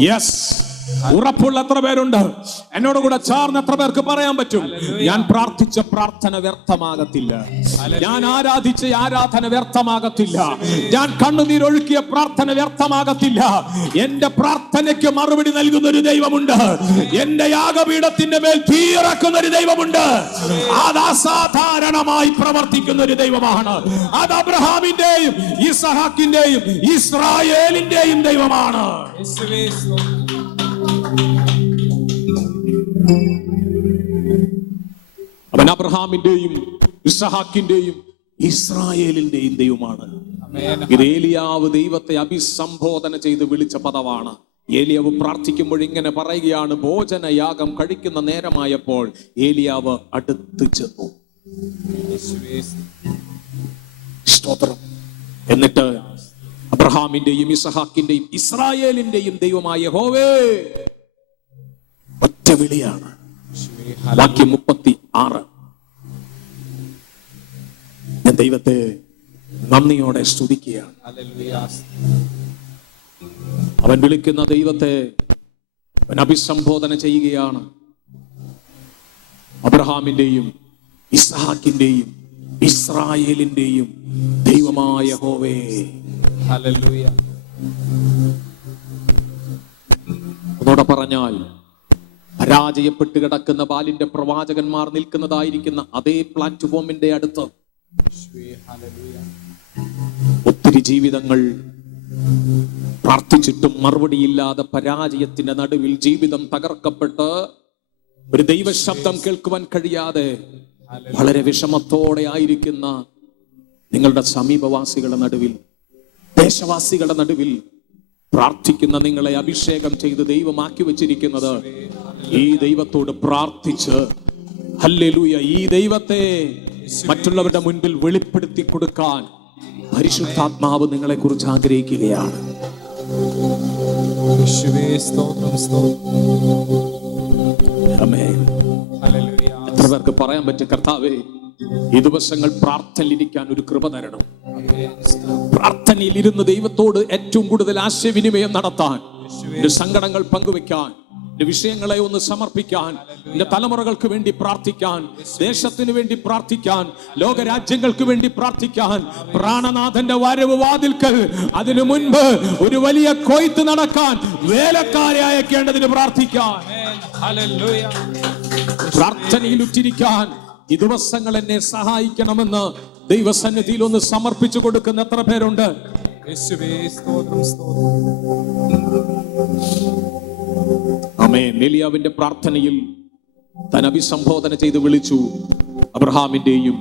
Yes, ഉറപ്പുള്ള എത്ര പേരുണ്ട്? എന്നോട് കൂടെ ചേർന്ന് എത്ര പേർക്ക് പറയാൻ പറ്റും, ഞാൻ പ്രാർത്ഥിച്ച പ്രാർത്ഥന വ്യർത്ഥമാകത്തില്ല, ഞാൻ ആരാധിച്ച ആരാധന വ്യർത്ഥമാകത്തില്ല, ഞാൻ കണ്ണുനീരൊഴുക്കിയ പ്രാർത്ഥന വ്യർത്ഥമാകത്തില്ല. എന്റെ പ്രാർത്ഥനയ്ക്ക് മറുപടി നൽകുന്ന ഒരു ദൈവമുണ്ട്. എന്റെ യാഗപീഠത്തിന്റെ മേൽ തീയിറക്കുന്ന ഒരു ദൈവമുണ്ട്. അത് അസാധാരണമായി പ്രവർത്തിക്കുന്ന ഒരു ദൈവമാണ്. അത് അബ്രഹാമിന്റെയും ഇസഹാക്കിന്റെയും ഇസ്രായേലിന്റെയും ദൈവമാണ്. അവൻ അബ്രഹാമിന്റെയും ഇസഹാക്കിന്റെയും ഇസ്രായേലിന്റെയും ദൈവമാണ്. ഇത് ഏലിയാവ് ദൈവത്തെ അഭിസംബോധന ചെയ്ത് വിളിച്ച പദമാണ്. ഏലിയാവ് പ്രാർത്ഥിക്കുമ്പോൾ ഇങ്ങനെ പറയുകയാണ്, ഭോജനയാഗം കഴിക്കുന്ന നേരമായപ്പോൾ ഏലിയാവ് അടുത്ത് ചെന്നു. സ്തോത്രം. എന്നിട്ട് അബ്രഹാമിന്റെയും ഇസഹാക്കിന്റെയും ഇസ്രായേലിന്റെയും ദൈവമായ യഹോവേ, ഒറ്റ വിളിയാണ്. വാക്യം 36. ഞാൻ ദൈവത്തെ നന്ദിയോടെ സ്തുതിക്കുകയാണ്. അവൻ വിളിക്കുന്ന ദൈവത്തെ അവൻ അഭിസംബോധന ചെയ്യുകയാണ്. അബ്രഹാമിന്റെയും ഇസ്ഹാക്കിന്റെയും ഇസ്രായേലിന്റെയും ദൈവമായ യഹോവേ. അതോടെ പറഞ്ഞാൽ, പരാജയപ്പെട്ട് കിടക്കുന്ന ബാലിന്റെ പ്രവാചകന്മാർ നിൽക്കുന്നതായിരിക്കുന്ന അതേ പ്ലാറ്റ്ഫോമിന്റെ അടുത്ത് ഒത്തിരി ജീവിതങ്ങൾ പ്രാർത്ഥിച്ചിട്ടും മറുപടിയില്ലാതെ പരാജയത്തിന്റെ നടുവിൽ ജീവിതം തകർക്കപ്പെട്ട് ഒരു ദൈവശബ്ദം കേൾക്കുവാൻ കഴിയാതെ വളരെ വിഷമത്തോടെ ആയിരിക്കുന്ന നിങ്ങളുടെ സമീപവാസികളുടെ നടുവിൽ, ദേശവാസികളുടെ നടുവിൽ പ്രാർത്ഥിക്കുന്ന നിങ്ങളെ അഭിഷേകം ചെയ്ത് ദൈവമാക്കി വെച്ചിരിക്കുന്നത് ഈ ദൈവത്തോട് പ്രാർത്ഥിച്ച് ഹല്ലേലൂയ, ഈ ദൈവത്തെ മറ്റുള്ളവരുടെ മുൻപിൽ വെളിപ്പെടുത്തി കൊടുക്കാൻ പരിശുദ്ധാത്മാവ് നിങ്ങളെ കുറിച്ച് ആഗ്രഹിക്കുകയാണ്. എത്ര പേർക്ക് പറയാൻ പറ്റും, കർത്താവേ ഈ ദിവസങ്ങൾ പ്രാർത്ഥനയിലിരിക്കാൻ ഒരു കൃപ തരണം. പ്രാർത്ഥനയിൽ ഇരുന്ന് ദൈവത്തോട് ഏറ്റവും കൂടുതൽ ആശയവിനിമയം നടത്താൻ, എന്റെ സങ്കടങ്ങൾ പങ്കുവെക്കാൻ, എന്റെ വിഷയങ്ങളെ ഒന്ന് സമർപ്പിക്കാൻ, എന്റെ തലമുറകൾക്ക് വേണ്ടി പ്രാർത്ഥിക്കാൻ, ദേശത്തിന് വേണ്ടി പ്രാർത്ഥിക്കാൻ, ലോകരാജ്യങ്ങൾക്ക് വേണ്ടി പ്രാർത്ഥിക്കാൻ, പ്രാണനാഥന്റെ വരവ് വാതിൽക്കൽ അതിനു മുൻപ് ഒരു വലിയ കൊയ്ത്ത് നടക്കാൻ വേലക്കാരെ അയക്കേണ്ടതിന് പ്രാർത്ഥിക്കാൻ, പ്രാർത്ഥനയിൽ ഉറ്റിരിക്കാൻ ഈ ദിവസങ്ങൾ എന്നെ സഹായിക്കണമെന്ന് ദൈവസന്നിധിയിൽ ഒന്ന് സമർപ്പിച്ചു കൊടുക്കുന്ന എത്ര പേരുണ്ട്? ആമേൻ. ഏലിയാവിന്റെ പ്രാർത്ഥനയിൽ താൻ അഭിസംബോധന ചെയ്ത് വിളിച്ചു, അബ്രഹാമിന്റെയും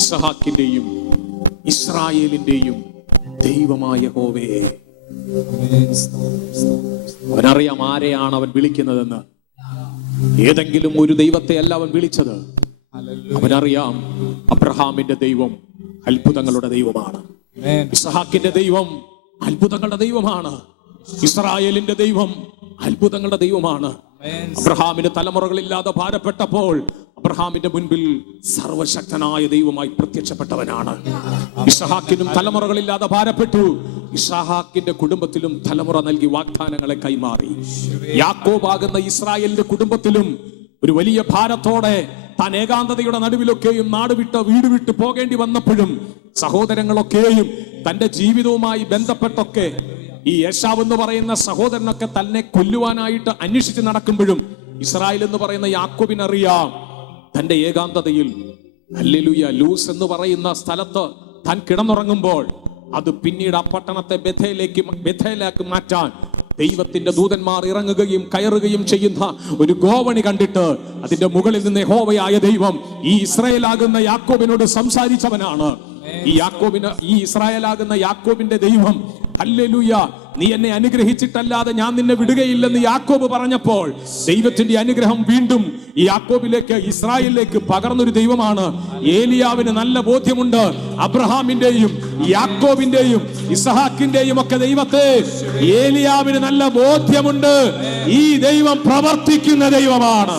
ഇസ്ഹാക്കിന്റെയും ഇസ്രായേലിന്റെയും ദൈവമായ യഹോവേ. അവനറിയാം ആരെയാണ് അവൻ വിളിക്കുന്നതെന്ന്. ഏതെങ്കിലും ഒരു ദൈവത്തെ അല്ല അവൻ വിളിച്ചത്. അവനറിയാം അബ്രഹാമിന്റെ ദൈവം അത്ഭുതങ്ങളുടെ ദൈവമാണ്, ഇസ്ഹാക്കിന്റെ ദൈവം അത്ഭുതങ്ങളുടെ ദൈവമാണ്, ഇസ്രായേലിന്റെ ദൈവം അത്ഭുതങ്ങളുടെ ദൈവമാണ്. അബ്രഹാമിന് തലമുറകളില്ലാതെ ഭാരപ്പെട്ടപ്പോൾ അബ്രഹാമിന്റെ മുൻപിൽ സർവശക്തനായ ദൈവമായി പ്രത്യക്ഷപ്പെട്ടവനാണ്. ഇസ്ഹാക്കിനും തലമുറകളില്ലാതെ ഭാരപ്പെട്ടു. ഇസ്ഹാക്കിന്റെ കുടുംബത്തിലും തലമുറ നൽകി വാഗ്ദാനങ്ങളെ കൈമാറി. യാക്കോബാകുന്ന ഇസ്രായേലിന്റെ കുടുംബത്തിലും ഒരു വലിയ ഭാരത്തോടെ താൻ ഏകാന്തതയുടെ നടുവിലൊക്കെയും നാട് വിട്ട് വീട് വിട്ട് പോകേണ്ടി വന്നപ്പോഴും സഹോദരങ്ങളൊക്കെയും തന്റെ ജീവിതവുമായി ബന്ധപ്പെട്ടൊക്കെ ഈ ഏശാവ് എന്ന് പറയുന്ന സഹോദരനൊക്കെ തന്നെ കൊല്ലുവാനായിട്ട് അന്വേഷിച്ച് നടക്കുമ്പോഴും ഇസ്രായേൽ എന്ന് പറയുന്ന യാക്കോബിനറിയാം തന്റെ ഏകാന്തതയിൽ ഹല്ലേലൂയ ലൂസ് എന്ന് പറയുന്ന സ്ഥലത്ത് താൻ കിടന്നുറങ്ങുമ്പോൾ അത് പിന്നീട് ആ പട്ടണത്തെ ബേഥേലേക്ക് മാറ്റാൻ ദൈവത്തിന്റെ ദൂതന്മാർ ഇറങ്ങുകയും കയറുകയും ചെയ്യുന്ന ഒരു ഗോവണി കണ്ടിട്ട് അതിന്റെ മുകളിൽ നിന്ന് യഹോവയായ ദൈവം ഈ ഇസ്രായേലാകുന്ന യാക്കോബിനോട് സംസാരിച്ചവനാണ്. ഈ ഇസ്രായേലാകുന്ന യാക്കോബിന്റെ ദൈവം ഹല്ലേലൂയ, നീ എന്നെ അനുഗ്രഹിച്ചിട്ടല്ലാതെ ഞാൻ നിന്നെ വിടുകയില്ലെന്ന് യാക്കോബ് പറഞ്ഞപ്പോൾ ദൈവത്തിന്റെ അനുഗ്രഹം വീണ്ടും ഈ യാക്കോബിലേക്ക്, ഇസ്രായേലിലേക്ക് പകർന്നൊരു ദൈവമാണ്. ഏലിയാവിന് നല്ല ബോധ്യമുണ്ട്, അബ്രഹാമിന്റെയും യാക്കോബിന്റെയും ഇസ്ഹാക്കിന്റെയും ഒക്കെ ദൈവത്തെ ഏലിയാവിന് നല്ല ബോധ്യമുണ്ട്. ഈ ദൈവം പ്രവർത്തിക്കുന്ന ദൈവമാണ്.